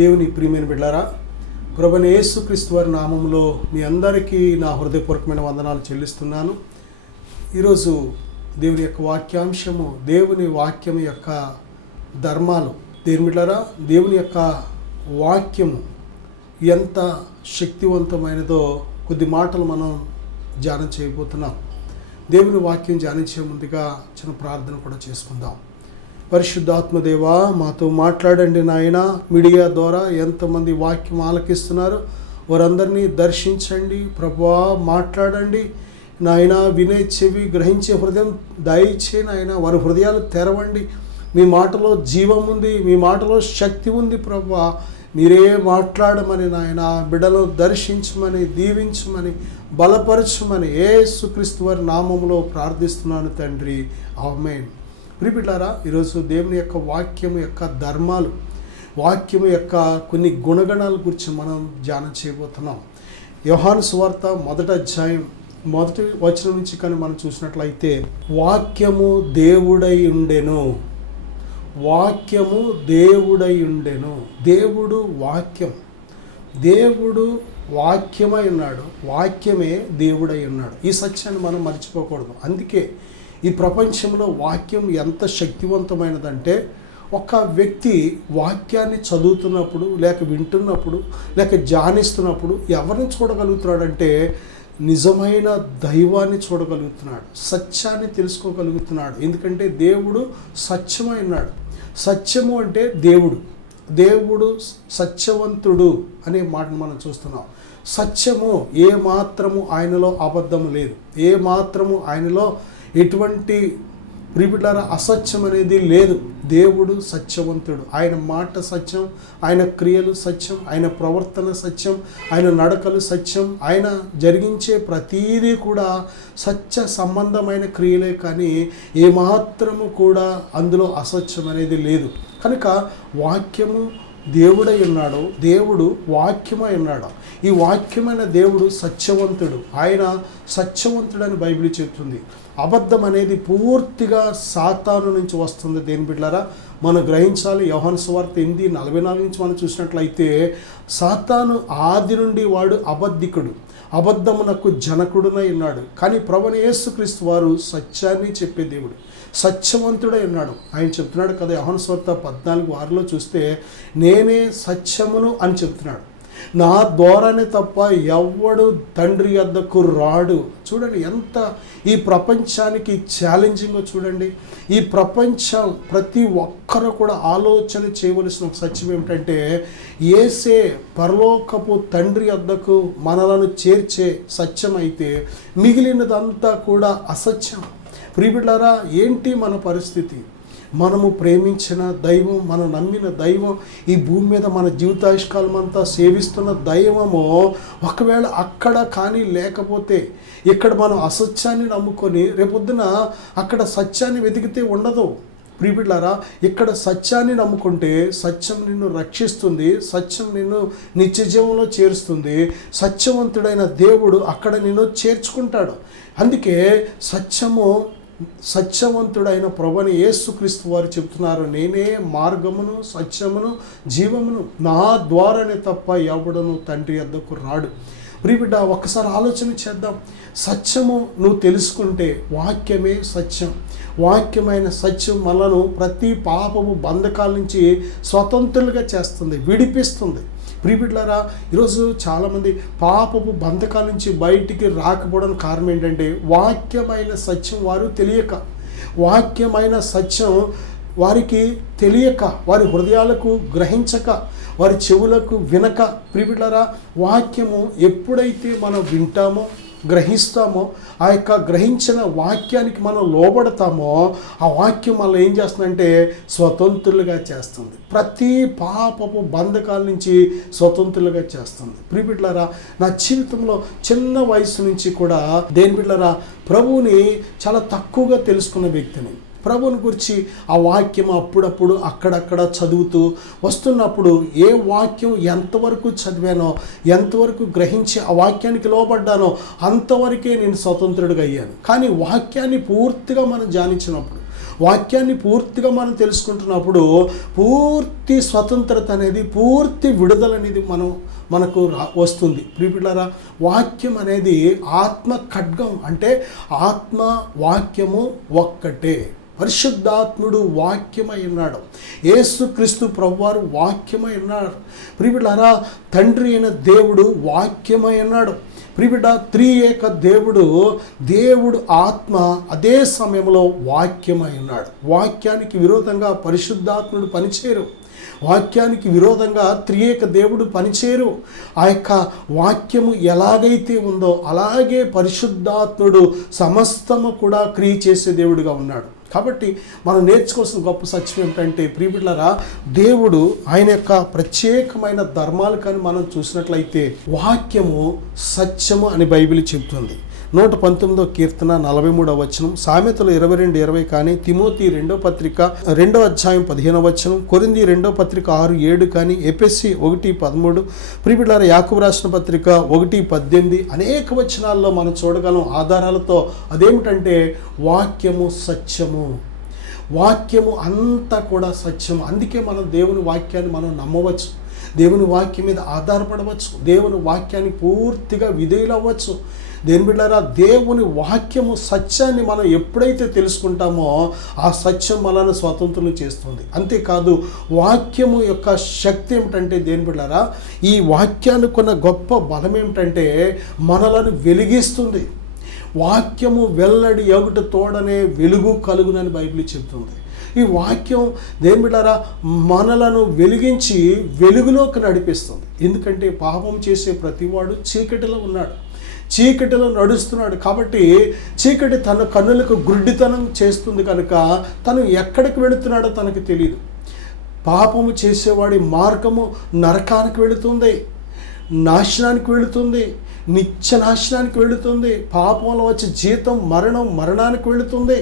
దేవుని ప్రియమైన బిడ్డలారా, ప్రభువైన యేసుక్రీస్తు వారి నామములో మీ అందరికీ నా హృదయపూర్వకమైన వందనాలు చెల్లిస్తున్నాను. ఈరోజు దేవుని యొక్క వాక్యాంశము, దేవుని వాక్యం యొక్క ధర్మాలు. దేవుని బిడ్డలారా, దేవుని యొక్క వాక్యము ఎంత శక్తివంతమైనదో కొద్ది మాటలు మనం ధ్యానం చేయబోతున్నాం. దేవుని వాక్యం ధ్యానించే ముందుగా చిన్న ప్రార్థన కూడా చేసుకుందాం. పరిశుద్ధాత్మదేవా, మాతో మాట్లాడండి నాయన. మీడియా ద్వారా ఎంతమంది వాక్యం ఆలకిస్తున్నారు వారందరినీ దర్శించండి ప్రభువా. మాట్లాడండి నాయన. వినే చెవి, గ్రహించే హృదయం దయచే నాయన. వారి హృదయాలు తెరవండి. మీ మాటలో జీవం ఉంది, మీ మాటలో శక్తి ఉంది ప్రభువా. మీరే మాట్లాడమని నాయన. బిడ్డలను దర్శించమని, దీవించమని, బలపరచమని యేసుక్రీస్తు వారి నామములో ప్రార్థిస్తున్నాను తండ్రి. ఆమేన్. ప్రియబిడ్డలారా, ఈరోజు దేవుని యొక్క వాక్యము యొక్క ధర్మాలు, వాక్యము యొక్క కొన్ని గుణగణాల గురించి మనం ధ్యానం చేయబోతున్నాం. యోహాను సువార్త 1వ అధ్యాయం 1వ వచనం నుంచి కానీ మనం చూసినట్లయితే, వాక్యము దేవుడై ఉండెను. వాక్యము దేవుడై ఉండెను. దేవుడు వాక్యం. దేవుడు వాక్యమై ఉన్నాడు. వాక్యమే దేవుడై ఉన్నాడు. ఈ సత్యాన్ని మనం మర్చిపోకూడదు. అందుకే ఈ ప్రపంచంలో వాక్యం ఎంత శక్తివంతమైనదంటే, ఒక వ్యక్తి వాక్యాన్ని చదువుతున్నప్పుడు, లేక వింటున్నప్పుడు, లేక ధ్యానిస్తున్నప్పుడు ఎవరిని చూడగలుగుతున్నాడంటే, నిజమైన దైవాన్ని చూడగలుగుతున్నాడు. సత్యాన్ని తెలుసుకోగలుగుతున్నాడు. ఎందుకంటే దేవుడు సత్యమై ఉన్నాడు. సత్యము అంటే దేవుడు. దేవుడు సత్యవంతుడు అనే మాటను మనం చూస్తున్నాం. సత్యము, ఏ మాత్రము ఆయనలో అబద్ధము లేదు. ఏ మాత్రము ఆయనలో ఎటువంటి ప్రియబిడ్డలారా అసత్యం అనేది లేదు. దేవుడు సత్యవంతుడు. ఆయన మాట సత్యం, ఆయన క్రియలు సత్యం, ఆయన ప్రవర్తన సత్యం, ఆయన నడకలు సత్యం. ఆయన జరిగించే ప్రతీదీ కూడా సత్య సంబంధమైన క్రియలే, కానీ ఏమాత్రము కూడా అందులో అసత్యం అనేది లేదు. కనుక వాక్యము దేవుడై ఉన్నాడు. దేవుడు వాక్యమై ఉన్నాడు. ఈ వాక్యమైన దేవుడు సత్యవంతుడు. ఆయన సత్యవంతుడని బైబిల్ చెప్తుంది. అబద్ధం అనేది పూర్తిగా సాతాను నుంచి వస్తుంది. దేని బిడ్డలారా, మనం గ్రహించాలి. యోహాను సువార్త 8:44 నుంచి మనం చూసినట్లయితే, సాతాను ఆది నుండి వాడు అబద్ధికుడు, అబద్ధమునకు జనకుడునై ఉన్నాడు. కానీ ప్రభువైన యేసుక్రీస్తు వారు సత్యాన్ని చెప్పే దేవుడు, సత్యవంతుడై ఉన్నాడు. ఆయన చెప్తున్నాడు కదా, యోహాను సువార్త 14:6 చూస్తే, నేనే సత్యమును అని చెప్తున్నాడు. నా ద్వారానే తప్ప ఎవ్వడు తండ్రి వద్దకు రాడు. చూడండి ఎంత ఈ ప్రపంచానికి ఛాలెంజింగో చూడండి. ఈ ప్రపంచం ప్రతి ఒక్కరు కూడా ఆలోచన చేయవలసిన ఒక సత్యం ఏమిటంటే, యేసే పరలోకపు తండ్రి వద్దకు మనలను చేర్చే సత్యం అయితే మిగిలినదంతా కూడా అసత్యం. ప్రియబిడ్డలారా, ఏంటి మన పరిస్థితి? మనము ప్రేమించిన దైవం, మనం నమ్మిన దైవం, ఈ భూమి మీద మన జీవితాయుష్కాలం అంతా సేవిస్తున్న దైవము ఒకవేళ అక్కడ కానీ లేకపోతే, ఇక్కడ మనం అసత్యాన్ని నమ్ముకొని రేపొద్దున అక్కడ సత్యాన్ని వెతికితే ఉండదు. ప్రియబిడ్డలారా, ఇక్కడ సత్యాన్ని నమ్ముకుంటే సత్యం నిన్ను రక్షిస్తుంది, సత్యం నిన్ను నిత్యజీవంలో చేరుస్తుంది. సత్యవంతుడైన దేవుడు అక్కడ నిన్ను చేర్చుకుంటాడు. అందుకే సత్యవంతుడైన ప్రభువైన యేసుక్రీస్తు వారు చెప్తున్నారు, నేనే మార్గమును, సత్యమును, జీవమును. నా ద్వారానే తప్ప ఎవడను తండ్రి వద్దకు రాడు. ప్రియబిడ్డ, ఒక్కసారి ఆలోచన చేద్దాం. సత్యము నువ్వు తెలుసుకుంటే, వాక్యమే సత్యం. వాక్యమైన సత్యం మనను ప్రతి పాపము బంధకాల నుంచి స్వతంత్రులుగా చేస్తుంది, విడిపిస్తుంది. ప్రియబిడ్డలారా, ఈరోజు చాలామంది పాపపు బంధకాల నుంచి బయటికి రాకపోవడానికి కారణం ఏంటంటే, వాక్యమైన సత్యం వారు తెలియక, వాక్యమైన సత్యం వారికి తెలియక, వారి హృదయాలకు గ్రహించక, వారి చెవులకు వినక. ప్రియబిడ్డలారా, వాక్యము ఎప్పుడైతే మనం వింటామో, గ్రహిస్తామో, ఆ యొక్క గ్రహించిన వాక్యానికి మనం లోబడతామో, ఆ వాక్యం మనం ఏం చేస్తుందంటే స్వతంత్రులుగా చేస్తుంది. ప్రతి పాపపు బంధకాల నుంచి స్వతంత్రులుగా చేస్తుంది. ప్రియబిడ్డలారా, నా జీవితంలో చిన్న వయసు నుంచి కూడా దేని బిడ్డలారా, ప్రభువుని చాలా తక్కువగా తెలుసుకున్న వ్యక్తిని. ప్రభువుని గురించి ఆ వాక్యం అప్పుడప్పుడు అక్కడక్కడ చదువుతూ వస్తున్నప్పుడు ఏ వాక్యం ఎంతవరకు చదివానో, ఎంతవరకు గ్రహించి ఆ వాక్యానికి లోబడ్డానో అంతవరకే నేను స్వతంత్రుడిగా అయ్యాను. కానీ వాక్యాన్ని పూర్తిగా మనం ధ్యానించినప్పుడు, వాక్యాన్ని పూర్తిగా మనం తెలుసుకుంటున్నప్పుడు పూర్తి స్వతంత్రత అనేది, పూర్తి విడుదల అనేది మనకు వస్తుంది. ప్రియపిల్లారా, వాక్యం అనేది ఆత్మ ఖడ్గం. అంటే ఆత్మ వాక్యము ఒక్కటే. పరిశుద్ధాత్ముడు వాక్యమై ఉన్నాడు. యేసుక్రీస్తు ప్రభువారు వాక్యమై ఉన్నాడు. ప్రియపిల్లారా, తండ్రి అయిన దేవుడు వాక్యమై ఉన్నాడు. ప్రియబిడ్డ, త్రియేక దేవుడు ఆత్మ అదే సమయంలో వాక్యమై ఉన్నాడు. వాక్యానికి విరోధంగా పరిశుద్ధాత్ముడు పనిచేయరు. వాక్యానికి విరోధంగా త్రియేక దేవుడు పనిచేయరు. ఆ యొక్క వాక్యము ఎలాగైతే ఉందో అలాగే పరిశుద్ధాత్ముడు సమస్తము కూడా క్రియ చేసే దేవుడిగా ఉన్నాడు. కాబట్టి మనం నేర్చుకోవాల్సిన గొప్ప సత్యం ఏమిటంటే, ప్రియబిడ్డలారా, దేవుడు ఆయన యొక్క ప్రత్యేకమైన ధర్మాలు కానీ మనం చూసినట్లయితే వాక్యము సత్యము అని బైబిల్ చెబుతుంది. 119వ కీర్తన 43వ వచనం, సామెతలు 22:20 కానీ, తిమోతి 2వ పత్రిక 2వ అధ్యాయం 15వ వచనం, కొరింథీ 2వ పత్రిక 6:7 కానీ, ఎఫెసీ 1:13, ప్రియబిడ్డలారా యాకోబు రాసిన పత్రిక 1:18 అనేక వచనాల్లో మనం చూడగలం ఆధారాలతో. అదేమిటంటే వాక్యము సత్యము. వాక్యము అంతా కూడా సత్యము. అందుకే మనం దేవుని వాక్యాన్ని మనం నమ్మవచ్చు, దేవుని వాక్యం మీద ఆధారపడవచ్చు, దేవుని వాక్యానికి పూర్తిగా విధేయులవ్వచ్చు. దేని బిడ్డలారా, దేవుని వాక్యము సత్యాన్ని మనం ఎప్పుడైతే తెలుసుకుంటామో ఆ సత్యం మనల్ని స్వతంత్రులు చేస్తుంది. అంతేకాదు, వాక్యము యొక్క శక్తి ఏమిటంటే, దేని బిడ్డలారా, ఈ వాక్యానికి ఉన్న గొప్ప బలం ఏమిటంటే మనలను వెలిగిస్తుంది. వాక్యము వెల్లడి ఎగుట తోడనే వెలుగు కలుగునని బైబిల్ చెబుతుంది. ఈ వాక్యం దేని బిడ్డలారా మనలను వెలిగించి వెలుగులోకి నడిపిస్తుంది. ఎందుకంటే పాపం చేసే ప్రతివాడు చీకటిలో ఉన్నాడు, చీకటిలో నడుస్తున్నాడు. కాబట్టి చీకటి తన కన్నులకు గుడ్డితనం చేస్తుంది కనుక తను ఎక్కడికి వెళుతున్నాడో తనకు తెలియదు. పాపము చేసేవాడి మార్గము నరకానికి వెళుతుంది, నాశనానికి వెళుతుంది, నిత్య నాశనానికి వెళుతుంది. పాపంలో వచ్చే జీతం మరణానికి వెళుతుంది.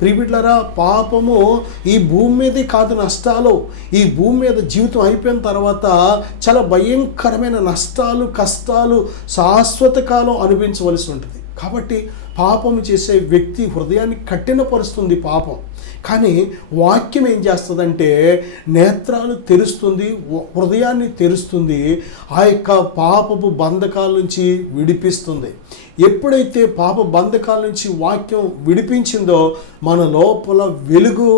ప్రియబిడ్డలారా, పాపము ఈ భూమి మీదే కాదు నష్టాలు. ఈ భూమి మీద జీవితం అయిపోయిన తర్వాత చాలా భయంకరమైన నష్టాలు, కష్టాలు శాశ్వత కాలం అనుభవించవలసి ఉంటుంది. కాబట్టి పాపము చేసే వ్యక్తి హృదయాన్ని కఠినపరుస్తుంది పాపం. కానీ వాక్యం ఏం చేస్తుందంటే నేత్రాలు తెరుస్తుంది, హృదయాన్ని తెరుస్తుంది, ఆ యొక్క పాపపు బంధకాల నుంచి విడిపిస్తుంది. ఎప్పుడైతే పాప బంధకాల నుంచి వాక్యం విడిపించిందో మన లోపల వెలుగు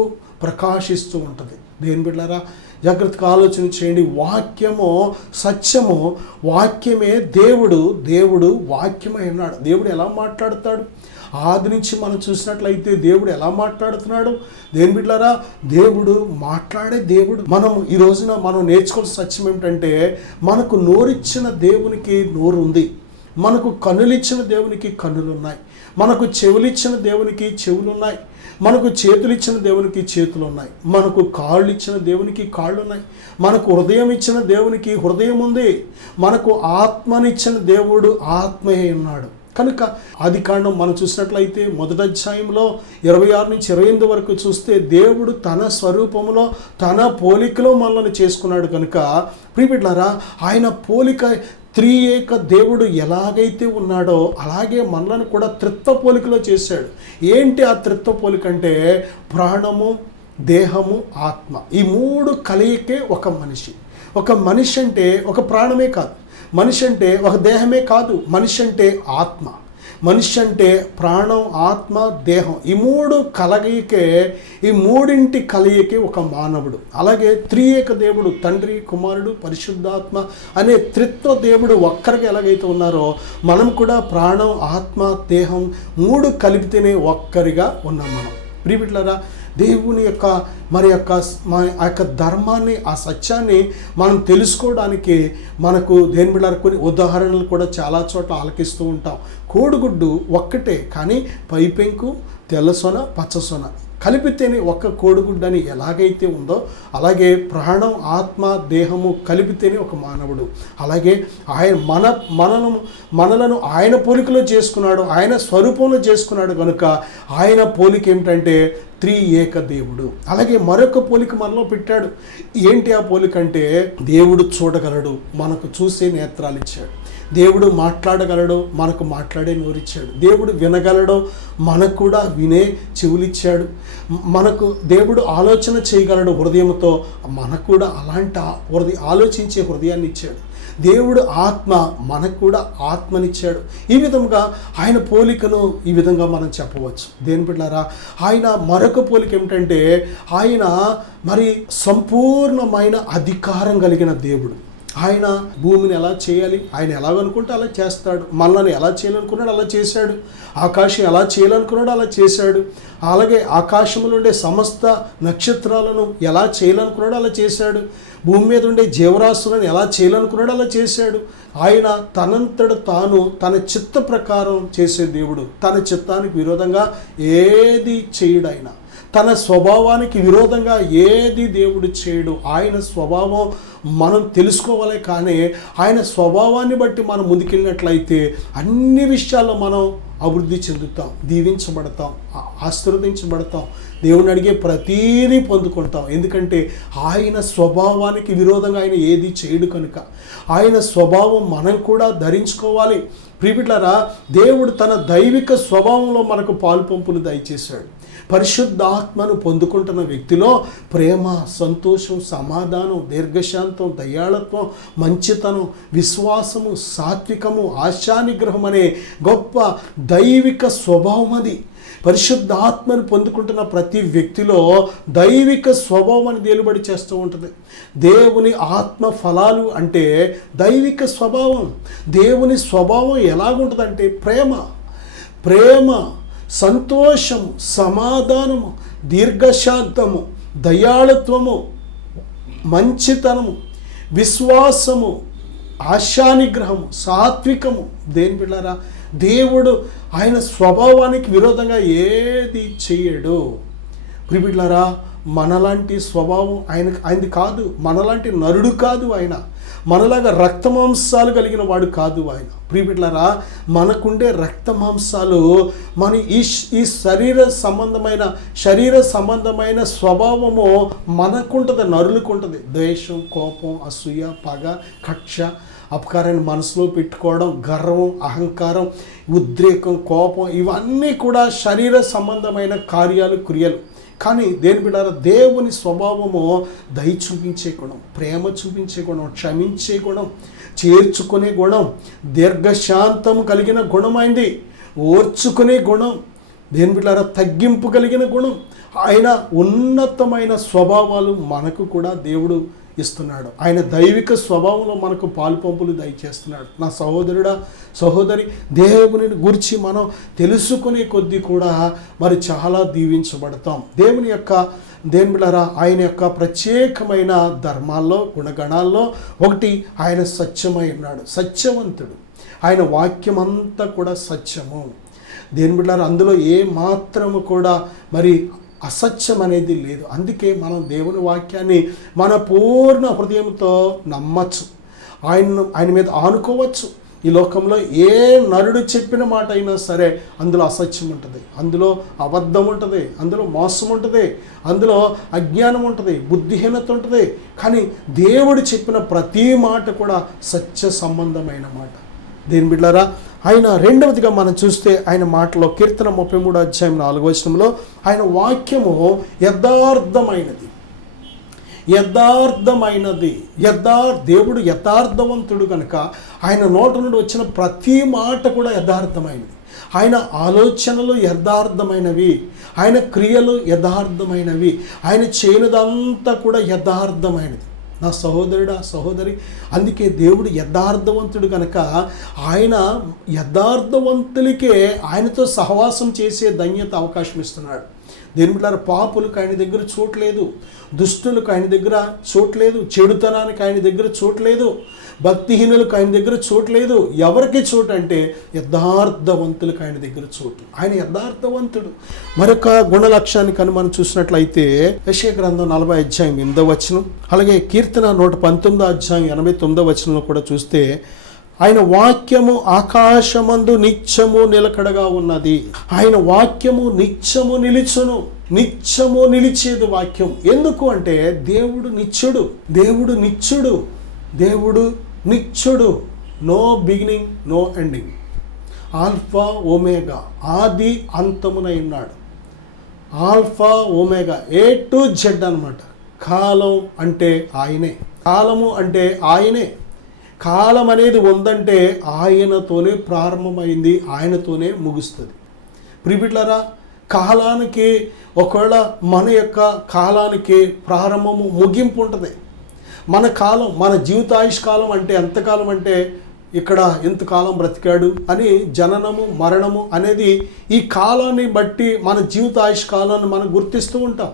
ప్రకాశిస్తూ ఉంటుంది. దేని బిడ్డలారా, జాగ్రత్తగా ఆలోచన చేయండి. వాక్యము సత్యము, వాక్యమే దేవుడు వాక్యమై ఉన్నాడు. దేవుడు ఎలా మాట్లాడతాడు? ఆది నుంచి మనం చూసినట్లయితే దేవుడు ఎలా మాట్లాడుతున్నాడు? దేని బిడ్డలారా, దేవుడు మాట్లాడే దేవుడు. మనం ఈ రోజున మనం నేర్చుకోవాల్సిన సత్యం ఏమిటంటే, మనకు నోరిచ్చిన దేవునికి నోరు ఉంది, మనకు కన్నులిచ్చిన దేవునికి కన్నులు ఉన్నాయి, మనకు చెవులిచ్చిన దేవునికి చెవులు ఉన్నాయి, మనకు చేతులు ఇచ్చిన దేవునికి చేతులు ఉన్నాయి, మనకు కాళ్ళు ఇచ్చిన దేవునికి కాళ్ళు ఉన్నాయి, మనకు హృదయం ఇచ్చిన దేవునికి హృదయం ఉంది, మనకు ఆత్మనిచ్చిన దేవుడు ఆత్మయే ఉన్నాడు. కనుక ఆదికాండం మనం చూసినట్లయితే 1వ అధ్యాయంలో 26 నుంచి 28 వరకు చూస్తే దేవుడు తన స్వరూపంలో తన పోలికలో మనల్ని చేసుకున్నాడు. కనుక ప్రియబిడ్డలారా, ఆయన పోలిక త్రియేక దేవుడు ఎలాగైతే ఉన్నాడో అలాగే మనలను కూడా త్రిత్వ పోలికలో చేశాడు. ఏంటి ఆ త్రిత్వ పోలిక అంటే, ప్రాణము, దేహము, ఆత్మ, ఈ 3 కలయికే ఒక మనిషి. ఒక మనిషి అంటే ఒక ప్రాణమే కాదు, మనిషి అంటే ఒక దేహమే కాదు, మనిషి అంటే ఆత్మ, మనిషి అంటే ప్రాణం, ఆత్మ, దేహం, ఈ 3 కలయికే, ఈ 3 కలయికే ఒక మానవుడు. అలాగే త్రియేక దేవుడు తండ్రి, కుమారుడు, పరిశుద్ధాత్మ అనే త్రిత్వ దేవుడు ఒక్కరికి ఎలాగైతే ఉన్నారో మనం కూడా ప్రాణం, ఆత్మ, దేహం 3 కలిపితేనే ఒక్కరిగా ఉన్నాం మనం. ప్రియబిడ్డలారా, దేవుని యొక్క ఆ యొక్క ధర్మాన్ని, ఆ సత్యాన్ని మనం తెలుసుకోవడానికి మనకు దేని బిడ్డలారా కొన్ని ఉదాహరణలు కూడా చాలా చోట్ల ఆలకిస్తూ ఉంటాం. కోడిగుడ్డు ఒక్కటే, కానీ పైపెంకు, తెల్లసొన, పచ్చసొన కలిపితేనే ఒక్క కోడిగుడ్డు అని ఎలాగైతే ఉందో అలాగే ప్రాణం, ఆత్మ, దేహము కలిపితేనే ఒక మానవుడు. అలాగే ఆయన మనలను ఆయన పోలికలో చేసుకున్నాడు, ఆయన స్వరూపంలో చేసుకున్నాడు. కనుక ఆయన పోలిక ఏమిటంటే త్రియేక దేవుడు. అలాగే మరొక పోలిక మనలో పెట్టాడు. ఏంటి ఆ పోలిక అంటే, దేవుడు చూడగలడు, మనకు చూసే నేత్రాలు ఇచ్చాడు. దేవుడు మాట్లాడగలడో మనకు మాట్లాడే నోరిచ్చాడు. దేవుడు వినగలడో మనకు కూడా వినే చెవులిచ్చాడు. మనకు దేవుడు ఆలోచన చేయగలడు హృదయంతో, మనకు కూడా అలాంటి ఆలోచించే హృదయాన్ని ఇచ్చాడు. దేవుడు ఆత్మ, మనకు కూడా ఆత్మనిచ్చాడు. ఈ విధంగా ఆయన పోలికను ఈ విధంగా మనం చెప్పవచ్చు. దేని బిడ్డలారా, ఆయన మరొక పోలిక ఏమిటంటే ఆయన మరి సంపూర్ణమైన అధికారం కలిగిన దేవుడు. ఆయన భూమిని ఎలా చేయాలి, ఆయన ఎలాగనుకుంటే అలా చేస్తాడు. మనల్ని ఎలా చేయాలనుకున్నాడు అలా చేశాడు. ఆకాశం ఎలా చేయాలనుకున్నాడు అలా చేశాడు. అలాగే ఆకాశంలో ఉండే సమస్త నక్షత్రాలను ఎలా చేయాలనుకున్నాడు అలా చేశాడు. భూమి మీద ఉండే జీవరాశులను ఎలా చేయాలనుకున్నాడు అలా చేశాడు. ఆయన తనంతట తాను తన చిత్త ప్రకారం చేసే దేవుడు. తన చిత్తానికి విరోధంగా ఏది చేయడు. ఆయన తన స్వభావానికి విరోధంగా ఏది దేవుడు చేయడు. ఆయన స్వభావం మనం తెలుసుకోవాలి. కానీ ఆయన స్వభావాన్ని బట్టి మనం ముందుకెళ్ళినట్లయితే అన్ని విషయాల్లో మనం అభివృద్ధి చెందుతాం, దీవించబడతాం, ఆశీర్వదించబడతాం. దేవుని అడిగే ప్రతీదీ పొందుకుంటాం. ఎందుకంటే ఆయన స్వభావానికి విరోధంగా ఆయన ఏది చేయడు కనుక ఆయన స్వభావం మనం కూడా ధరించుకోవాలి. ప్రియబిడ్డలారా, దేవుడు తన దైవిక స్వభావంలో మనకు పాలుపంపులు దయచేశాడు. పరిశుద్ధాత్మను పొందుకుంటున్న వ్యక్తిలో ప్రేమ, సంతోషం, సమాధానం, దీర్ఘశాంతం, దయాళత్వం, మంచితనం, విశ్వాసము, సాత్వికము, ఆశానిగ్రహం అనే గొప్ప దైవిక స్వభావం అది. పరిశుద్ధాత్మను పొందుకుంటున్న ప్రతి వ్యక్తిలో దైవిక స్వభావం అని దేలుబడి చేస్తూ ఉంటుంది. దేవుని ఆత్మ ఫలాలు అంటే దైవిక స్వభావం. దేవుని స్వభావం ఎలాగుంటుందంటే ప్రేమ, సంతోషము, సమాధానము, దీర్ఘశాంతము, దయాళత్వము, మంచితనము, విశ్వాసము, ఆశానిగ్రహము, సాత్వికము. దేని బిడ్డలారా, దేవుడు ఆయన స్వభావానికి విరోధంగా ఏది చెయ్యడు. ప్రియబిడ్డలారా, మనలాంటి స్వభావం ఆయనది కాదు. మనలాంటి నరుడు కాదు ఆయన. మనలాగా రక్తమాంసాలు కలిగిన వాడు కాదు ఆయన. ప్రియబిడ్డలారా, మనకుండే రక్తమాంసాలు మన ఈ శరీర సంబంధమైన స్వభావము మనకుంటుంది, నరులకు ఉంటుంది. ద్వేషం, కోపం, అసూయ, పగ, కక్ష, అపకారాన్ని మనసులో పెట్టుకోవడం, గర్వం, అహంకారం, ఉద్రేకం, కోపం, ఇవన్నీ కూడా శరీర సంబంధమైన కార్యాలు, క్రియలు. కానీ దేని బిడ్డారా, దేవుని స్వభావము దయ చూపించే గుణం, ప్రేమ చూపించే గుణం, క్షమించే గుణం, చేర్చుకునే గుణం, దీర్ఘశాంతము కలిగిన గుణం అయింది, ఓర్చుకునే గుణం. దేని బిడ్డారా, తగ్గింపు కలిగిన గుణం. ఆయన ఉన్నతమైన స్వభావాలు మనకు కూడా దేవుడు ఇస్తున్నాడు. ఆయన దైవిక స్వభావంలో మనకు పాలుపంపులు దయచేస్తున్నాడు. నా సహోదరుడా, సహోదరి, దేవుని గురించి మనం తెలుసుకునే కొద్దీ కూడా మరి చాలా దీవించబడతాం. దేని బిడ్డలారా, ఆయన యొక్క ప్రత్యేకమైన ధర్మాల్లో, గుణగణాల్లో ఒకటి ఆయన సత్యమై ఉన్నాడు, సత్యవంతుడు. ఆయన వాక్యం అంతా కూడా సత్యము. దేని బిడ్డలారా, అందులో ఏ మాత్రము కూడా మరి అసత్యం అనేది లేదు. అందుకే మనం దేవుని వాక్యాన్ని మన పూర్ణ హృదయంతో నమ్మచ్చు, ఆయన మీద ఆనుకోవచ్చు. ఈ లోకంలో ఏ నరుడు చెప్పిన మాట అయినా సరే అందులో అసత్యం ఉంటుంది, అందులో అబద్ధం ఉంటుంది, అందులో మోసం ఉంటుంది, అందులో అజ్ఞానం ఉంటుంది, బుద్ధిహీనత ఉంటుంది. కానీ దేవుడు చెప్పిన ప్రతి మాట కూడా సత్య సంబంధమైన మాట. దేని బిడ్డలారా, ఆయన రెండవదిగా మనం చూస్తే ఆయన మాటలో కీర్తన 33:4 ఆయన వాక్యము యథార్థమైనది. దేవుడు యథార్థవంతుడు కనుక ఆయన నోట నుండి వచ్చిన ప్రతి మాట కూడా యథార్థమైనది. ఆయన ఆలోచనలు యథార్థమైనవి, ఆయన క్రియలు యథార్థమైనవి, ఆయన చేయనిదంతా కూడా యథార్థమైనది. నా సహోదరుడా, సహోదరి, అందుకే దేవుడు యథార్థవంతుడు కనుక ఆయన యథార్థవంతులకే ఆయనతో సహవాసం చేసే ధన్యత అవకాశం ఇస్తున్నాడు. దేని బిడ్డలారా, పాపులకు ఆయన దగ్గర చోట్లేదు, దుష్టులకు ఆయన దగ్గర చోట్లేదు, చెడుతనానికి ఆయన దగ్గర చోట్లేదు, భక్తిహీనులకు ఆయన దగ్గర చోట్లేదు. ఎవరికి చోటు అంటే యథార్థవంతులకు ఆయన దగ్గర చోటు. ఆయన యథార్థవంతుడు. మరొక గుణలక్ష్యాన్ని కను మనం చూసినట్లయితే యెషయా గ్రంథం 40:8 అలాగే కీర్తన 119:89 కూడా చూస్తే ఆయన వాక్యము ఆకాశమందు నిత్యము నిలకడగా ఉన్నది. ఆయన వాక్యము నిత్యము నిలిచును. నిత్యము నిలిచేది వాక్యం. ఎందుకు అంటే దేవుడు నిత్యుడు. No beginning no ending, alpha omega, ఆది అంతమునై ఉన్నాడు. Alpha omega, A to Z అనమాట. కాలం అంటే ఆయనే, కాలము అంటే ఆయనే. కాలం అనేది ఉందంటే ఆయనతోనే ప్రారంభమైంది, ఆయనతోనే ముగుస్తుంది. ప్రియబిడ్డలారా, కాలానికి ఒకవేళ మన యొక్క కాలానికి ప్రారంభము ముగింపు ఉంటుంది. మన కాలం, మన జీవితాయుష్కాలం అంటే ఎంతకాలం అంటే ఇక్కడ ఎంతకాలం బ్రతికాడు అని, జననము మరణము అనేది ఈ కాలాన్ని బట్టి మన జీవితాయుష్కాలాన్ని మనం గుర్తిస్తూ ఉంటాం.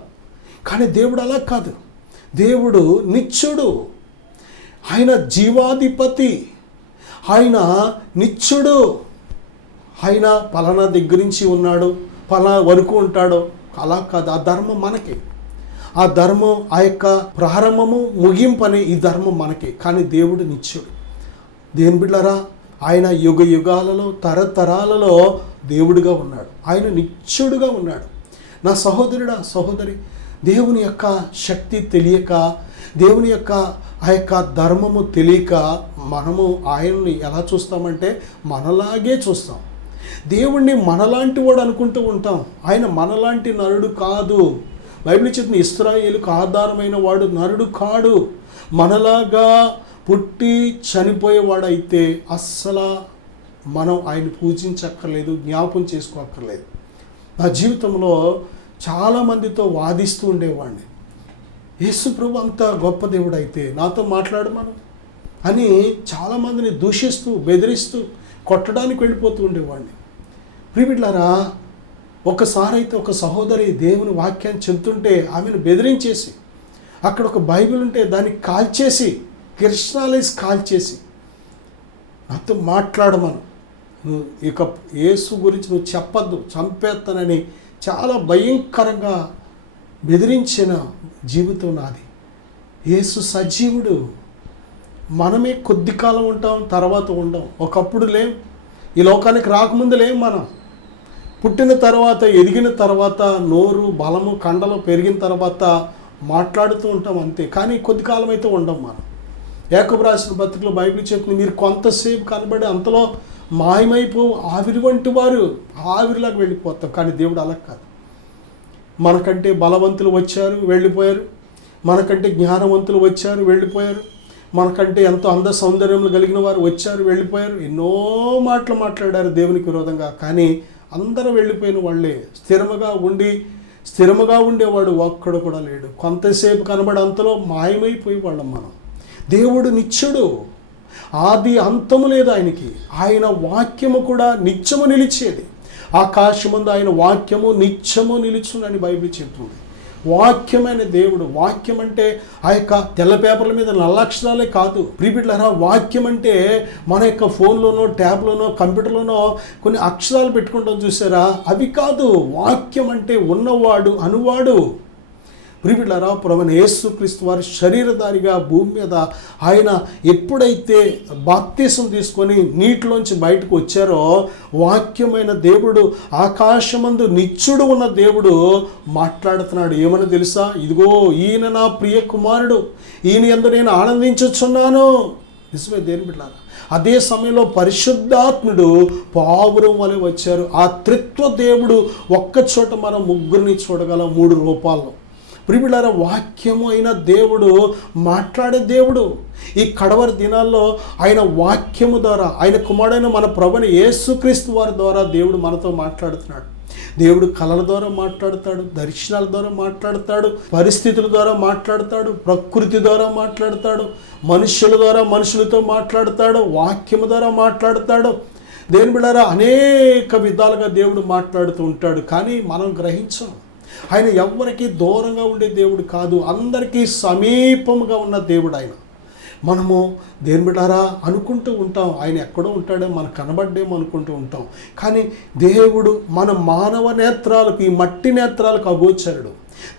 కానీ దేవుడు అలా కాదు. దేవుడు నిత్యుడు, ఆయన జీవాధిపతి, ఆయన నిత్యుడు. ఆయన పలానా దగ్గర నుంచి ఉన్నాడు, పలానా వరకు ఉంటాడో అలా కాదు. ఆ ధర్మం మనకి, ఆ ధర్మం, ఆ యొక్క ప్రారంభము ముగింపు అనే ఈ ధర్మం మనకి. కానీ దేవుడు నిత్యుడు. దేవుని బిడ్డలారా, ఆయన యుగ యుగాలలో తరతరాలలో దేవుడిగా ఉన్నాడు, ఆయన నిత్యుడుగా ఉన్నాడు. నా సహోదరుడా, సహోదరి, దేవుని యొక్క శక్తి తెలియక, దేవుని యొక్క ఆ యొక్క ధర్మము తెలియక మనము ఆయన్ని ఎలా చూస్తామంటే మనలాగే చూస్తాం. దేవుణ్ణి మనలాంటి వాడు అనుకుంటూ ఉంటాం. ఆయన మనలాంటి నరుడు కాదు. బైబిల్ చెప్తున్న ఇశ్రాయేలుకు ఆధారమైన వాడు నరుడు కాడు. మనలాగా పుట్టి చనిపోయేవాడైతే అస్సలు మనం ఆయన పూజించక్కర్లేదు, జ్ఞాపం చేసుకోక్కర్లేదు. నా జీవితంలో చాలామందితో వాదిస్తూ ఉండేవాడిని. యేసు ప్రభు అంత గొప్ప దేవుడు అయితే నాతో మాట్లాడమను అని చాలామందిని దూషిస్తూ, బెదిరిస్తూ, కొట్టడానికి వెళ్ళిపోతూ ఉండేవాడిని. ప్రియబిడ్డలారా, ఒకసారి అయితే ఒక సహోదరి దేవుని వాక్యాన్ని చెబుతుంటే ఆమెను బెదిరించేసి, అక్కడ ఒక బైబిల్ ఉంటే దాన్ని కాల్చేసి, కిరసనాలేసి కాల్చేసి నాతో మాట్లాడమను, నువ్వు ఇక యేసు గురించి నువ్వు చెప్పద్దు, చంపేస్తానని చాలా భయంకరంగా బెదిరించిన జీవితం నాది. యేసు సజీవుడు. మనమే కొద్ది కాలం ఉంటాం, తర్వాత ఉండం. ఒకప్పుడు లేం, ఈ లోకానికి రాకముందు లేం. మనం పుట్టిన తర్వాత, ఎదిగిన తర్వాత, నోరు బలము కండలు పెరిగిన తర్వాత మాట్లాడుతూ ఉంటాం అంతే. కానీ కొద్ది కాలం అయితే ఉండం మనం. యాకోబు రాసిన పత్రికలో బైబిల్ చెప్తుంది, మీరు కొంతసేపు కనబడి అంతలో మాయమైపో ఆవిరి వంటి వారు, ఆవిరిలాగా వెళ్ళిపోతాం. కానీ దేవుడు అలా కాదు. మనకంటే బలవంతులు వచ్చారు, వెళ్ళిపోయారు. మనకంటే జ్ఞానవంతులు వచ్చారు, వెళ్ళిపోయారు. మనకంటే ఎంతో అంద సౌందర్యములు కలిగిన వారు వచ్చారు, వెళ్ళిపోయారు. ఎన్నో మాటలు మాట్లాడారు దేవునికి విరోధంగా. కానీ అందరూ వెళ్ళిపోయిన వాళ్ళే. స్థిరముగా ఉండేవాడు ఒక్కడు కూడా లేడు. కొంతసేపు కనబడి అంతలో మాయమైపోయి వాళ్ళం మనం. దేవుడు నిత్యుడు, ఆది అంతము లేదు ఆయనకి. ఆయన వాక్యము కూడా నిత్యము నిలిచేది. ఆకాశమందు ఆయన వాక్యము నిత్యము నిలుచునని బైబిల్ చెప్తుంది. వాక్యమైన దేవుడు. వాక్యం అంటే ఆ యొక్క తెల్ల పేపర్ల మీద నల్ల అక్షరాలే కాదు. ప్రియబిడ్డలారా, వాక్యం అంటే మన యొక్క ఫోన్లోనో, ట్యాబ్లోనో, కంప్యూటర్లోనో కొన్ని అక్షరాలు పెట్టుకుంటాం చూసారా, అవి కాదు. వాక్యం అంటే ఉన్నవాడు, అనువాడు. ప్రియబిడ్డలారా, ప్రభువైన యేసుక్రీస్తు వారి శరీరధారిగా భూమి మీద ఆయన ఎప్పుడైతే బాప్తీసం తీసుకొని నీటిలోంచి బయటకు వచ్చారో, వాక్యమైన దేవుడు, ఆకాశమందు నిత్యుడు ఉన్న దేవుడు మాట్లాడుతున్నాడు. ఏమని తెలుసా? ఇదిగో ఈయన నా ప్రియ కుమారుడు, ఈయన యందు నేను ఆనందించుచున్నాను. నిజమే దేవుని బిడ్డలారా. అదే సమయంలో పరిశుద్ధాత్ముడు పావురం వలె వచ్చారు. ఆ త్రిత్వ దేవుడు ఒక్కచోట మనం ముగ్గురిని చూడగలం 3 రూపాల్లో. ప్రియబిడ్డలారా, వాక్యము అయిన దేవుడు మాట్లాడే దేవుడు. ఈ కడవరి దినాల్లో ఆయన వాక్యము ద్వారా, ఆయన కుమారుడైన మన ప్రభువైన యేసుక్రీస్తు వారి ద్వారా దేవుడు మనతో మాట్లాడుతున్నాడు. దేవుడు కళల ద్వారా మాట్లాడతాడు, దర్శనాల ద్వారా మాట్లాడతాడు, పరిస్థితుల ద్వారా మాట్లాడతాడు, ప్రకృతి ద్వారా మాట్లాడతాడు, మనుషుల ద్వారా మనుషులతో మాట్లాడతాడు, వాక్యము ద్వారా మాట్లాడతాడు. దేవుని బిడ్డలారా, అనేక విధాలుగా దేవుడు మాట్లాడుతూ ఉంటాడు. కానీ మనం గ్రహించాం. ఆయన ఎవరికి దూరంగా ఉండే దేవుడు కాదు, అందరికీ సమీపంగా ఉన్న దేవుడు ఆయన. మనము దేవుని బిడ్డలారా అనుకుంటూ ఉంటాం, ఆయన ఎక్కడో ఉంటాడో, మనకు కనబడ్డేమో అనుకుంటూ ఉంటాం. కానీ దేవుడు మన మానవ నేత్రాలకు, ఈ మట్టి నేత్రాలకు అగోచరుడు.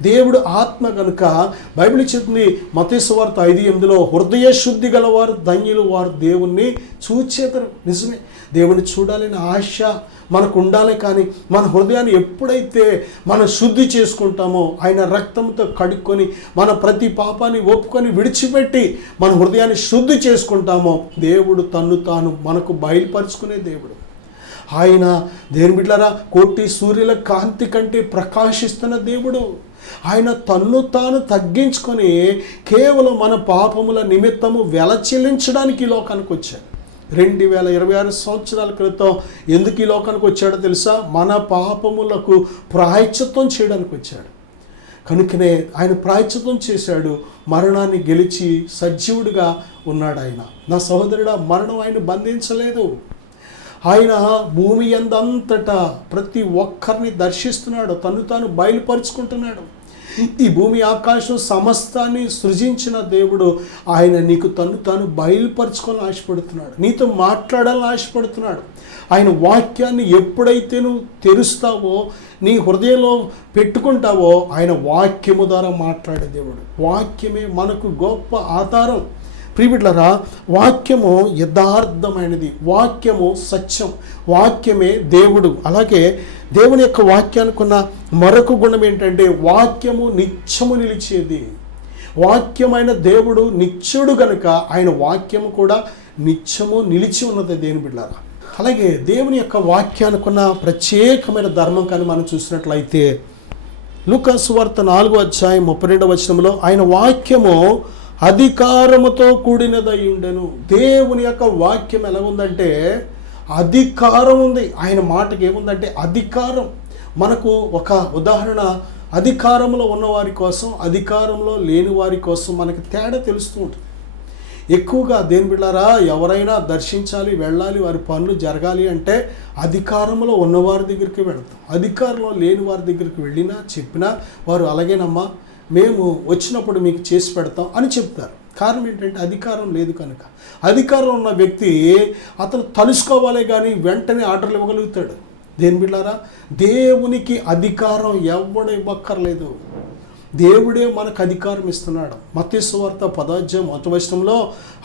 దేవుడు ఆత్మ కనుక బైబిల్ చెప్తుంది మత్తయి సువార్త 5:8 హృదయ శుద్ధి గలవారు ధన్యులు, వారు దేవుణ్ణి చూచేతరు. నిజమే, దేవుని చూడాలని ఆశ మనకు ఉండాలి. కానీ మన హృదయాన్ని ఎప్పుడైతే మనం శుద్ధి చేసుకుంటామో, ఆయన రక్తంతో కడుక్కొని మన ప్రతి పాపాన్ని ఒప్పుకొని విడిచిపెట్టి మన హృదయాన్ని శుద్ధి చేసుకుంటామో, దేవుడు తన్ను తాను మనకు బయలుపరుచుకునే దేవుడు. ఆయన దేవుని బిడ్డలారా కోటి సూర్యుల కాంతి కంటే ప్రకాశిస్తున్న దేవుడు. ఆయన తన్ను తాను తగ్గించుకొని కేవలం మన పాపముల నిమిత్తము వెల చెల్లించడానికి ఈ లోకానికి వచ్చాడు. 2026 సంవత్సరాల క్రితం ఎందుకు ఈ లోకానికి వచ్చాడో తెలుసా? మన పాపములకు ప్రాయశ్చిత్తం చేయడానికి వచ్చాడు. కనుకనే ఆయన ప్రాయశ్చిత్తం చేశాడు, మరణాన్ని గెలిచి సజీవుడిగా ఉన్నాడు. ఆయన నా సహోదరుడా, మరణం ఆయన బంధించలేదు. ఆయన భూమి యందంతటా ప్రతి ఒక్కరిని దర్శిస్తున్నాడు, తను తాను బయలుపరుచుకుంటున్నాడు. ఈ భూమి ఆకాశం సమస్తాన్ని సృజించిన దేవుడు ఆయన నీకు తను తాను బయలుపరుచుకొని ఆశపడుతున్నాడు, నీతో మాట్లాడాలని ఆశపడుతున్నాడు. ఆయన వాక్యాన్ని ఎప్పుడైతే నువ్వు తెరుస్తావో, నీ హృదయంలో పెట్టుకుంటావో, ఆయన వాక్యము ద్వారా మాట్లాడే దేవుడు. వాక్యమే మనకు గొప్ప ఆధారం. ప్రియబిడ్డలారా, వాక్యము యథార్థమైనది, వాక్యము సత్యం, వాక్యమే దేవుడు. అలాగే దేవుని యొక్క వాక్యానికి ఉన్న మరొక గుణం ఏంటంటే వాక్యము నిత్యము నిలిచేది. వాక్యమైన దేవుడు నిత్యుడు గనుక ఆయన వాక్యము కూడా నిత్యము నిలిచి ఉన్నది దేవుని బిడ్డలారా. అలాగే దేవుని యొక్క వాక్యానికి ఉన్న ప్రత్యేకమైన ధర్మం కానీ మనం చూసినట్లయితే లూకా సువార్త 4:32 ఆయన వాక్యము అధికారముతో కూడినదై ఉండెను. దేవుని యొక్క వాక్యం ఎలా ఉందంటే అధికారం ఉంది. ఆయన మాటకి ఏముందంటే అధికారం. మనకు ఒక ఉదాహరణ, అధికారంలో ఉన్నవారి కోసం, అధికారంలో లేని వారి కోసం మనకి తేడా తెలుస్తూ ఉంటుంది. ఎక్కువగా దేవుని బిడ్డలారా, ఎవరైనా దర్శించాలి, వెళ్ళాలి, వారి పనులు జరగాలి అంటే అధికారంలో ఉన్నవారి దగ్గరికి వెళ్తాం. అధికారంలో లేని వారి దగ్గరికి వెళ్ళినా చెప్పినా వారు అలాగేనమ్మా, మేము వచ్చినప్పుడు మీకు చేసి పెడతాం అని చెప్తారు. కారణం ఏంటంటే అధికారం లేదు కనుక. అధికారం ఉన్న వ్యక్తి అతను తలుసుకోవాలి కానీ వెంటనే ఆర్డర్లు ఇవ్వగలుగుతాడు. దేని బిడ్డారా, దేవునికి అధికారం ఎవడు ఇవ్వక్కర్లేదు, దేవుడే మనకు అధికారం ఇస్తున్నాడు. మత్తయి సువార్త 10:1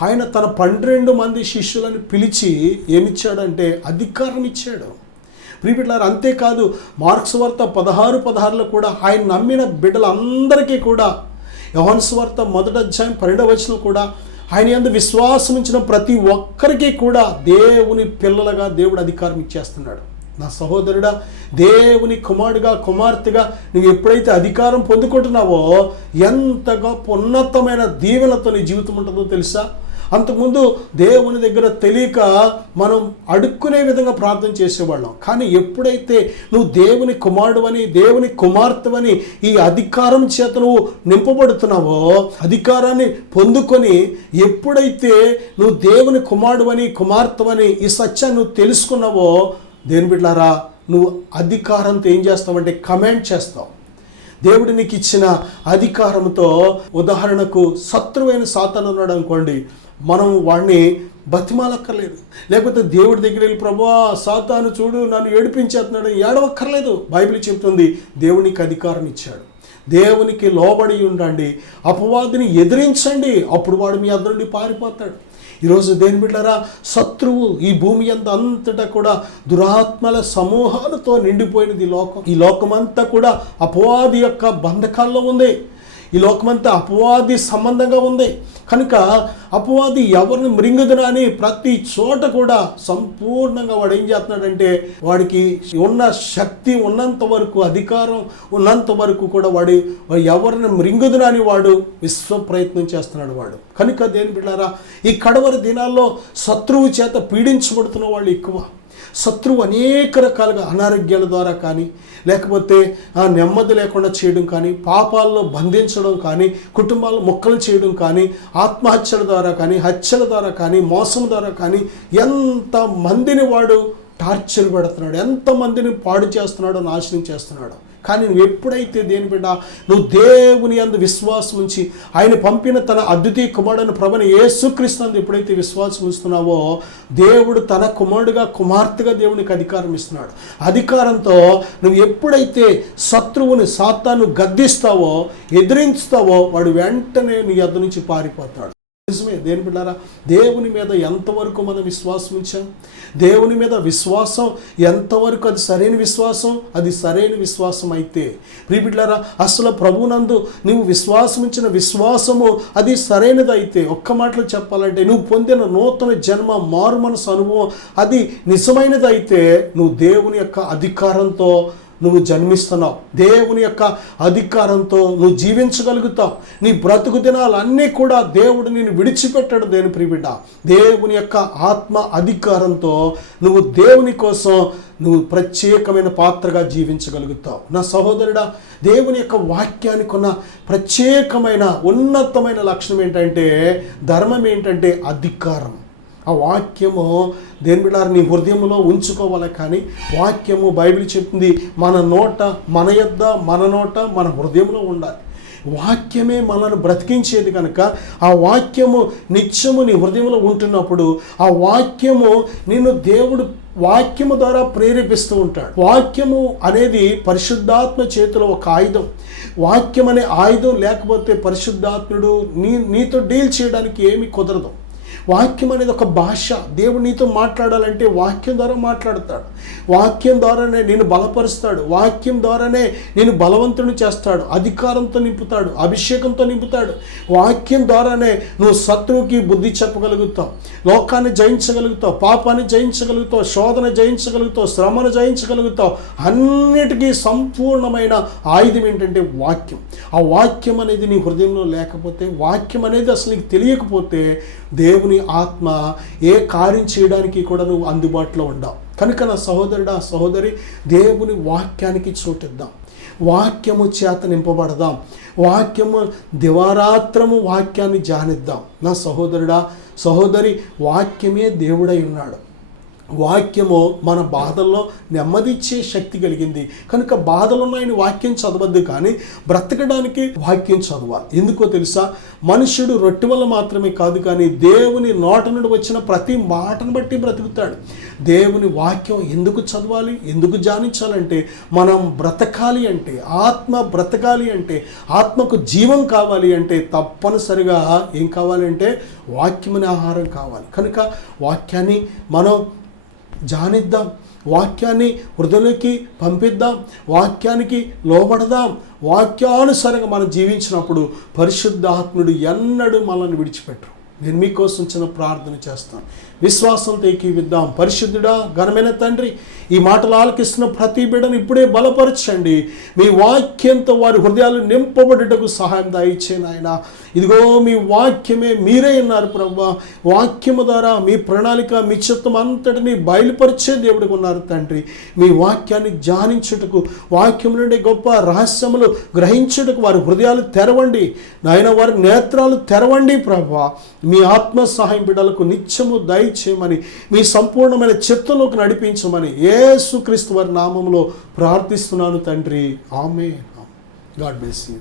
ఆయన తన 12 మంది శిష్యులను పిలిచి ఏమిచ్చాడంటే అధికారం ఇచ్చాడు. ప్రియబిడ్డలారా, అంతేకాదు మార్కు సువార్త 16:16 కూడా ఆయన నమ్మిన బిడ్డలందరికీ కూడా, యోహాను సువార్త 1:12 కూడా ఆయన యందు విశ్వాసం ఉంచిన ప్రతి ఒక్కరికి కూడా దేవుని పిల్లలుగా దేవుడు అధికారం ఇచ్చేస్తున్నాడు. నా సహోదరుడా, దేవుని కుమారుడిగా, కుమార్తెగా నువ్వు ఎప్పుడైతే అధికారం పొందుకుంటున్నావో ఎంత గొప్ప ఉన్నతమైన దీవెనతో నీ జీవితం ఉంటుందో తెలుసా? అంతకుముందు దేవుని దగ్గర తెలియక మనం అడుక్కునే విధంగా ప్రార్థన చేసేవాళ్ళం. కానీ ఎప్పుడైతే నువ్వు దేవుని కుమారుడువని, దేవుని కుమార్తెవని ఈ అధికారం చేత నువ్వు నింపబడుతున్నావో, అధికారాన్ని పొందుకొని ఎప్పుడైతే నువ్వు దేవుని కుమారుడువని, కుమార్తెవని ఈ సత్యాన్ని నువ్వు తెలుసుకున్నావో, దేవుని బిడ్డలారా, నువ్వు అధికారంతో ఏం చేస్తావంటే కమాండ్ చేస్తావు. దేవుడు నీకు ఇచ్చిన అధికారంతో, ఉదాహరణకు శత్రువైన సాతాను ఉన్నాడు అనుకోండి, మనం వాడిని బతిమాలక్కర్లేదు. లేకపోతే దేవుడి దగ్గర వెళ్ళి ప్రభువా సాతాను చూడు నన్ను ఏడిపించేస్తున్నాడు ఏడవక్కర్లేదు. బైబిల్ చెప్తుంది దేవునికి అధికారం ఇచ్చాడు. దేవునికి లోబడి ఉండండి, అపవాదిని ఎదిరించండి, అప్పుడు వాడు మీ అద్దరు నుండి పారిపోతాడు. ఈరోజు దేని బిడ్డలారా, శత్రువు ఈ భూమి అంతటా కూడా దురాత్మల సమూహాలతో నిండిపోయినది లోకం. ఈ లోకమంతా కూడా అపవాది యొక్క బంధకాల్లో ఉంది. ఈ లోకమంతా అపవాది సంబంధంగా ఉంది. కనుక అపవాది ఎవరిని మృంగుదునా అని ప్రతి చోట కూడా సంపూర్ణంగా వాడు ఏం చేస్తున్నాడంటే, వాడికి ఉన్న శక్తి ఉన్నంత వరకు, అధికారం ఉన్నంత వరకు కూడా వాడు ఎవరిని మృంగుదునా అని వాడు విశ్వ ప్రయత్నం చేస్తున్నాడు వాడు. కనుక దేని బిడ్డారా, ఈ కడవరి దినాల్లో శత్రువు చేత పీడించబడుతున్న వాళ్ళు ఎక్కువ. శత్రువు అనేక రకాలుగా అనారోగ్యాల ద్వారా కానీ, లేకపోతే నెమ్మది లేకుండా చేయడం కానీ, పాపాల్లో బంధించడం కానీ, కుటుంబాలు మొక్కలు చేయడం కానీ, ఆత్మహత్యల ద్వారా కానీ, హత్యల ద్వారా కానీ, మోసం ద్వారా కానీ ఎంతమందిని వాడు టార్చర్ పెడుతున్నాడు, ఎంతమందిని పాడు చేస్తున్నాడో, నాశనం చేస్తున్నాడు. కానీ నువ్వు ఎప్పుడైతే దేని బిడ్డ నువ్వు దేవుని యందు విశ్వాసం ఉంచి ఆయన పంపిన తన అద్వితీయ కుమారుడైన ప్రభువైన యేసుక్రీస్తు నందు ఎప్పుడైతే విశ్వాసం ఉంచుతున్నావో దేవుడు తన కుమారుడుగా కుమార్తెగా దేవునికి అధికారం ఇస్తున్నాడు. అధికారంతో నువ్వు ఎప్పుడైతే శత్రువుని సాతాను గద్దిస్తావో ఎదిరించుతావో వాడు వెంటనే నీ యొద్ద నుంచి పారిపోతాడు. నిజమే దేని బిడ్డారా, దేవుని మీద ఎంతవరకు మనం విశ్వాసం ఉంచాం, దేవుని మీద విశ్వాసం ఎంతవరకు అది సరైన విశ్వాసం, అది సరైన విశ్వాసం అయితే ప్రియ బిడ్డారా అసలు ప్రభువునందు నువ్వు విశ్వాసం ఉంచిన విశ్వాసము అది సరైనది అయితే, ఒక్క మాటలో చెప్పాలంటే నువ్వు పొందిన నూతన జన్మ మారు మనసు అనుభవం అది నిజమైనది అయితే నువ్వు దేవుని యొక్క అధికారంతో నువ్వు జన్మిస్తున్నావు, దేవుని యొక్క అధికారంతో నువ్వు జీవించగలుగుతావు. నీ బ్రతుకు దినాలు అన్నీ కూడా దేవుడు నిన్ను విడిచిపెట్టాడు. దేని ప్రియబిడ్డ, దేవుని యొక్క ఆత్మ అధికారంతో నువ్వు దేవుని కోసం నువ్వు ప్రత్యేకమైన పాత్రగా జీవించగలుగుతావు. నా సహోదరుడా, దేవుని యొక్క వాక్యానికి ఉన్న ప్రత్యేకమైన ఉన్నతమైన లక్షణం ఏంటంటే, ధర్మం ఏంటంటే అధికారం. ఆ వాక్యము దేని బిడ్డారా నీ హృదయంలో ఉంచుకోవాలి. కానీ వాక్యము బైబిల్ చెప్తుంది మన నోట మన యొద్ద మన నోట మన హృదయంలో ఉండాలి. వాక్యమే మనల్ని బ్రతికించేది కనుక ఆ వాక్యము నిత్యము నీ హృదయంలో ఉంటున్నప్పుడు ఆ వాక్యము నిన్ను దేవుడు వాక్యము ద్వారా ప్రేరేపిస్తూ ఉంటాడు. వాక్యము అనేది పరిశుద్ధాత్మ చేతిలో ఒక ఆయుధం. వాక్యం అనే ఆయుధం లేకపోతే పరిశుద్ధాత్ముడు నీతో డీల్ చేయడానికి ఏమీ కుదరదు. వాక్యం అనేది ఒక భాష. దేవుడు నీతో మాట్లాడాలంటే వాక్యం ద్వారా మాట్లాడతాడు. వాక్యం ద్వారానే నేను బలపరుస్తాడు. వాక్యం ద్వారానే నేను బలవంతుని చేస్తాడు. అధికారంతో నింపుతాడు, అభిషేకంతో నింపుతాడు. వాక్యం ద్వారానే నువ్వు శత్రువుకి బుద్ధి చెప్పగలుగుతావు, లోకాన్ని జయించగలుగుతావు, పాపాన్ని జయించగలుగుతావు, శోధన జయించగలుగుతావు, శ్రమను జయించగలుగుతావు. అన్నిటికీ సంపూర్ణమైన ఆయుధం ఏంటంటే వాక్యం. ఆ వాక్యం అనేది నీ హృదయంలో లేకపోతే, వాక్యం అనేది అసలు నీకు తెలియకపోతే దేవుని ఆత్మ ఏ కార్యం చేయడానికి కూడా నువ్వు అందుబాటులో ఉండవు. కనుక నా సహోదరుడా సహోదరి, దేవుని వాక్యానికి చోటిద్దాం, వాక్యము చేత నింపబడదాం, వాక్యము దివారాత్రము వాక్యాన్ని ధ్యానిద్దాం. నా సహోదరుడా సహోదరి, వాక్యమే దేవుడై ఉన్నాడు. వాక్యము మన బాధల్లో నెమ్మదిచ్చే శక్తి కలిగింది కనుక బాధలున్న ఆయన వాక్యం చదవద్దు, కానీ బ్రతకడానికి వాక్యం చదవాలి. ఎందుకో తెలుసా, మనుషుడు రొట్టె వల్ల మాత్రమే కాదు కానీ దేవుని నోట నుండి వచ్చిన ప్రతి మాటను బట్టి బ్రతుకుతాడు. దేవుని వాక్యం ఎందుకు చదవాలి, ఎందుకు ధ్యానించాలంటే మనం బ్రతకాలి అంటే, ఆత్మ బ్రతకాలి అంటే, ఆత్మకు జీవం కావాలి అంటే తప్పనిసరిగా ఏం కావాలంటే వాక్యమనే ఆహారం కావాలి. కనుక వాక్యాన్ని మనం ధ్యానిద్దాం, వాక్యాన్ని హృదయంలోకి పంపిద్దాం, వాక్యానికి లోబడదాం. వాక్యానుసారంగా మనం జీవించినప్పుడు పరిశుద్ధాత్ముడు ఎన్నడూ మనల్ని విడిచిపెట్టరు. నేను మీకోసం చిన్న ప్రార్థన చేస్తాను, విశ్వాసంతో ఏకీవిద్దాం. పరిశుద్ధుడా ఘనమైన తండ్రి, ఈ మాటలు ఆలకిస్తున్న ప్రతి బిడ్డను ఇప్పుడే బలపరచండి. మీ వాక్యంతో వారి హృదయాలు నింపబడుటకు సహాయం దయచేయండి ఆయన. ఇదిగో మీ వాక్యమే మీరే ఉన్నారు ప్రభువా. వాక్యము ద్వారా మీ ప్రణాళిక మీ చిత్తం అంతటిని బయలుపరిచే దేవుడికి ఉన్నారు తండ్రి. మీ వాక్యాన్ని ధ్యానించుటకు, వాక్యం నుండి గొప్ప రహస్యములు గ్రహించుటకు వారి హృదయాలు తెరవండి నాయన, వారి నేత్రాలు తెరవండి ప్రభువా. మీ ఆత్మ సహాయం బిడ్డలకు నిత్యము దయచేయమని, మీ సంపూర్ణమైన చిత్తంలోకి నడిపించమని యేసుక్రీస్తు వారి నామములో ప్రార్థిస్తున్నాను తండ్రి. ఆమేన్. God bless you.